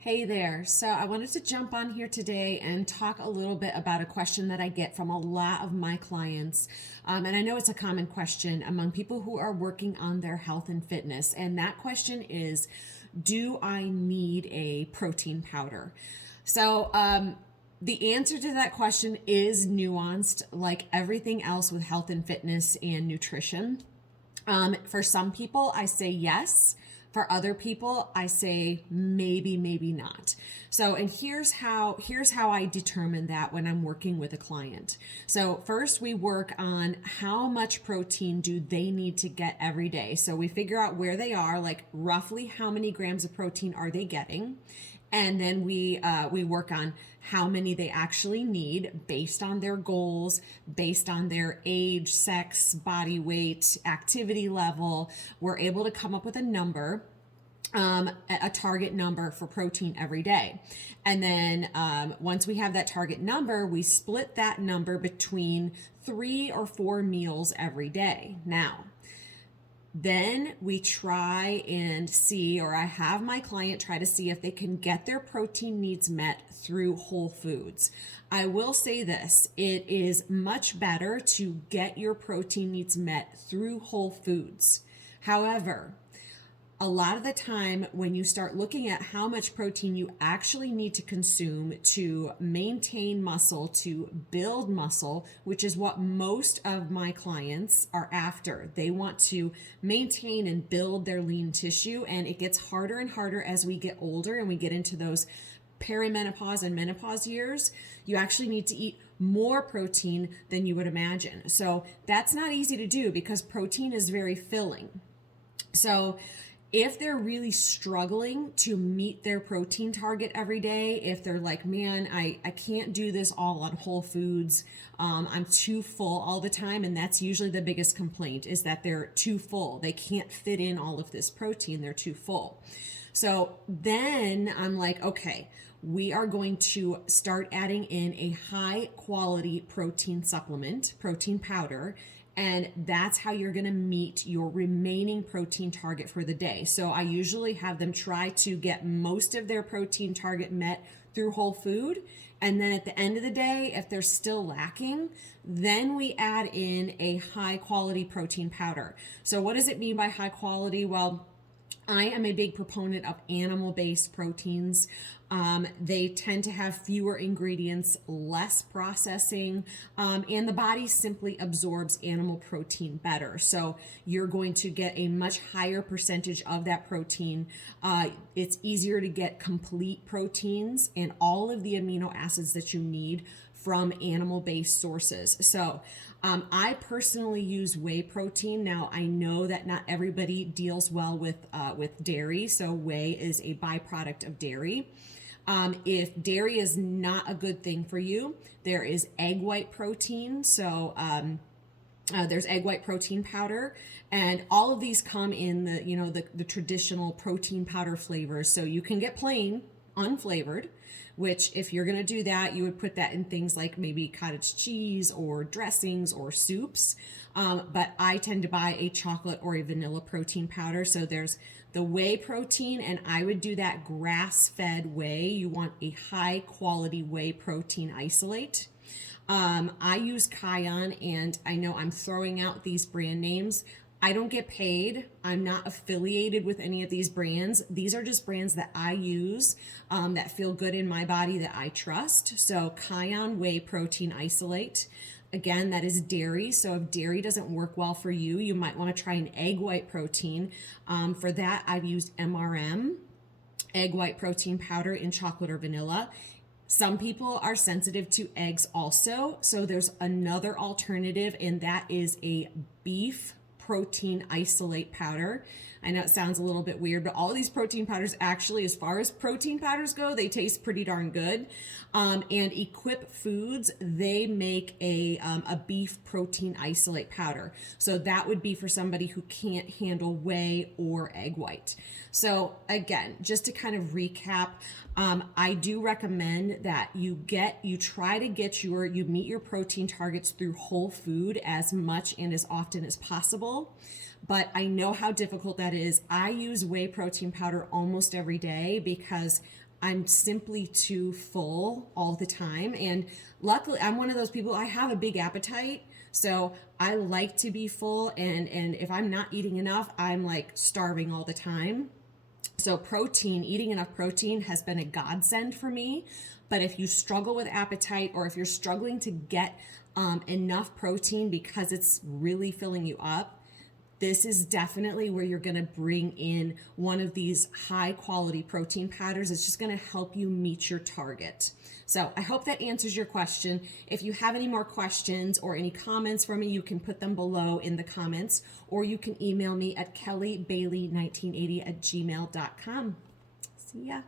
Hey there. So I wanted to jump on here today and talk a little bit about a question that I get from a lot of my clients. And I know it's a common question among people who are working on their health and fitness. And that question is, do I need a protein powder? So the answer to that question is nuanced, like everything else with health and fitness and nutrition. For some people, I say yes. For other people, I say maybe, maybe not. So, and here's how I determine that when I'm working with a client. So, first we work on how much protein do they need to get every day. So, we figure out where they are, like roughly how many grams of protein are they getting, and then we work on how many they actually need based on their goals, based on their age, sex, body weight, activity level. We're able to come up with a number, a target number for protein every day. And then once we have that target number, we split that number between 3 or 4 meals every day. Now, then we try and see, or I have my client try to see if they can get their protein needs met through whole foods. I will say this, it is much better to get your protein needs met through whole foods. However, a lot of the time when you start looking at how much protein you actually need to consume to maintain muscle, to build muscle, which is what most of my clients are after. They want to maintain and build their lean tissue, and it gets harder and harder as we get older and we get into those perimenopause and menopause years. You actually need to eat more protein than you would imagine. So that's not easy to do because protein is very filling. So if they're really struggling to meet their protein target every day, if they're like, man, I can't do this all on whole foods, I'm too full all the time, and that's usually the biggest complaint, is that they're too full. They can't fit in all of this protein, they're too full. So then I'm like, okay, we are going to start adding in a high quality protein supplement, protein powder, and that's how you're going to meet your remaining protein target for the day. So I usually have them try to get most of their protein target met through whole food. And then at the end of the day, if they're still lacking, then we add in a high quality protein powder. So what does it mean by high quality? Well, I am a big proponent of animal-based proteins. They tend to have fewer ingredients, less processing, and the body simply absorbs animal protein better. So you're going to get a much higher percentage of that protein. It's easier to get complete proteins and all of the amino acids that you need from animal-based sources. So I personally use whey protein. Now I know that not everybody deals well with dairy, so whey is a byproduct of dairy. If dairy is not a good thing for you, there is egg white protein. So there's egg white protein powder, and all of these come in the traditional protein powder flavors. So you can get plain unflavored, which if you're going to do that, you would put that in things like maybe cottage cheese or dressings or soups. But I tend to buy a chocolate or a vanilla protein powder. So there's the whey protein, and I would do that grass-fed whey. You want a high quality whey protein isolate. I use Kion, and I know I'm throwing out these brand names. I don't get paid. I'm not affiliated with any of these brands. These are just brands that I use that feel good in my body, that I trust. So Kion Whey Protein Isolate. Again, that is dairy. So if dairy doesn't work well for you, you might want to try an egg white protein. For that, I've used MRM, egg white protein powder in chocolate or vanilla. Some people are sensitive to eggs also. So there's another alternative, and that is a beef protein isolate powder. I know it sounds a little bit weird, but all of these protein powders actually, as far as protein powders go, they taste pretty darn good. And Equip Foods, they make a beef protein isolate powder. So that would be for somebody who can't handle whey or egg white. So again, just to kind of recap, I do recommend that you try to get you meet your protein targets through whole food as much and as often as possible. But I know how difficult that is. I use whey protein powder almost every day because I'm simply too full all the time. And luckily, I'm one of those people, I have a big appetite. So I like to be full. And if I'm not eating enough, I'm like starving all the time. So protein, eating enough protein has been a godsend for me. But if you struggle with appetite, or if you're struggling to get enough protein because it's really filling you up, this is definitely where you're going to bring in one of these high quality protein powders. It's just going to help you meet your target. So I hope that answers your question. If you have any more questions or any comments for me, you can put them below in the comments, or you can email me at kellybailey1980@gmail.com. See ya.